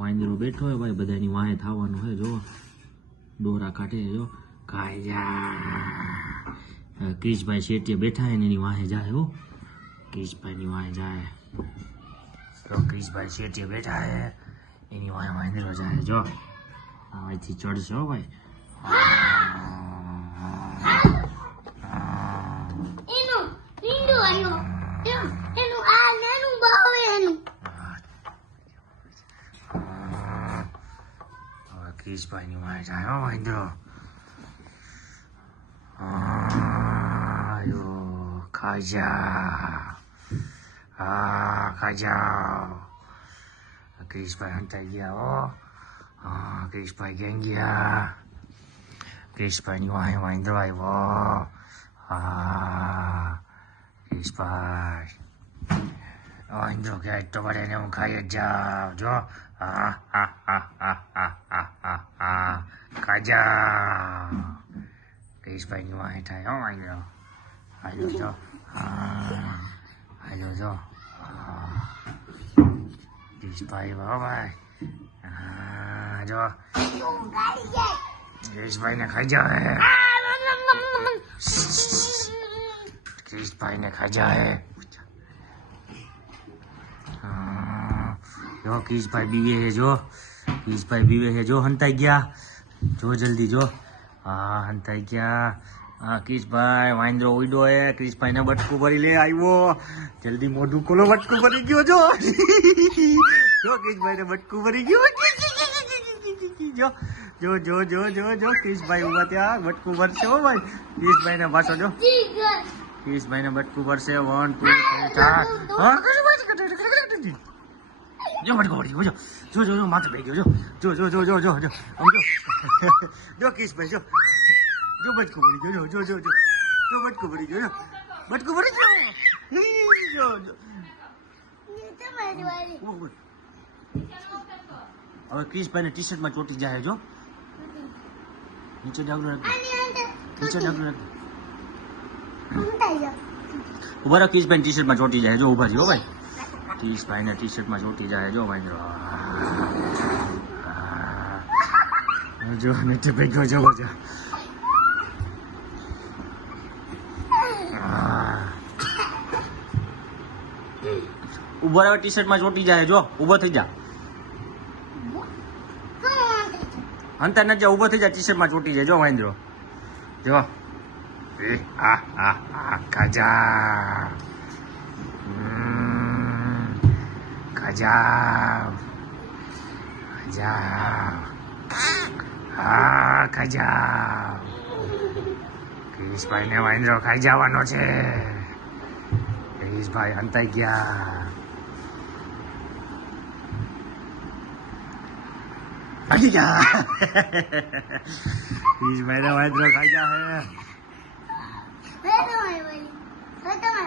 વાંદરો બેઠો હોય ભાઈ, બધાની વાહે થવાનું હોય. જો દોરા કાઢે, જો ખાઈ જા. ક્રિશભાઈ શેઠીએ બેઠા હે ને એની વાહે જાય. હો ક્રિશભાઈની વાહે જાય. જો ક્રિશભાઈ શેઠીએ બેઠા હે એની વાહે વાંદરો જાય. જો અહીંથી ચડશે હો ભાઈ. ક્રિશભાઈની વાહે જાય હો વાંદરો. ખાઈ જા. ખાઈ જાઓ. ક્રિશભાઈ હંતાઈ ગયા હો. ક્રિશભાઈ ક્યાં ગયા? ક્રિશભાઈની વાહે વાંદરો આવ્યો. ક્રિશભાઈ વાંદરો ક્યાંય તો પડે ને હું ખાઈ જ જાઉં. જો ખાઈ જાઓ. ક્રિશભાઈની વાહે થાય હો વાંદરો. હાલો જો. હાલો જો. ક્રિશભાઈ હો ભાઈ. જો ક્રિશભાઈને ખાઈ જાય. ક્રિશભાઈને ખાઈ જાય. જો ક્રિશભાઈ બીવે છે. જો ક્રિશભાઈ બીવે છે. જો હંતાઈ ગયા. જો જલ્દી જો. હંતાઈ ગયા. ક્રિશભાઈ વાંદરો ઉડ્યો હે. ક્રિશભાઈને બટકું ભરી લે. આવ્યો જલ્દી મોઢું ખોલો. બટકું ભરી ગયો. જો જો ક્રિશભાઈને બટકું ભરી ગયું. જો જો જો જો જો જો ક્રિશભાઈ ઉભા ત્યાં બટકું ભરશે હો ભાઈ. ક્રિશભાઈને પાછો જો. ક્રિશભાઈને બટકું ભરશે. 1 2 3 જો બટકું ભરી ગયો. જો જો જો માથે પડી ગયો. જો જો જો જો જો જો જો ક્રિશભાઈ જો જો બટકું ભરી ગયો. જો જો જો જો બટકું ભરી ગયો. બટકું ભરી ગયો. જો જો હવે ક્રિશભાઈને ટી શર્ટમાં ચોટી જાય. જો નીચે ડાગલું રાખજો. નીચે ડાગલું રાખજો. ઉભા રહો. ક્રિશભાઈ ટી શર્ટમાં ચોટી જાય. જો ઉભા રહ્યો ભાઈ. ક્રિશભાઈને ટી શર્ટમાં ચોટી જાય. જો વાંદરો જો નીચે ભેગો જો જો. ઉભા રહો. ટી શર્ટમાં ચોટી જાય. જો ઉભો થઈ જા. અંતર ન જા. ઉભો થઈ જા. ટી શર્ટમાં ચોટી જાય. જો વાંદરો જો. ખાજા ખાજા ખાજા ખાજા. ક્રિશભાઈને વાંદરો ખાઈ જવાનો છે. ક્રિશભાઈ હંતાઈ ગયા. ભાગી ગયા. ક્રિશભાઈને વાંદરો ખાઈ જાય.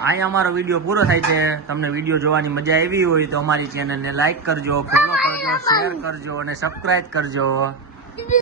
અહીંયા અમારો વિડીયો પૂરો થાય છે. તમને વિડીયો જોવાની મજા આવી હોય તો અમારી ચેનલને લાઈક કરજો, ફોલો કરજો, શેર કરજો અને સબસ્ક્રાઇબ કરજો.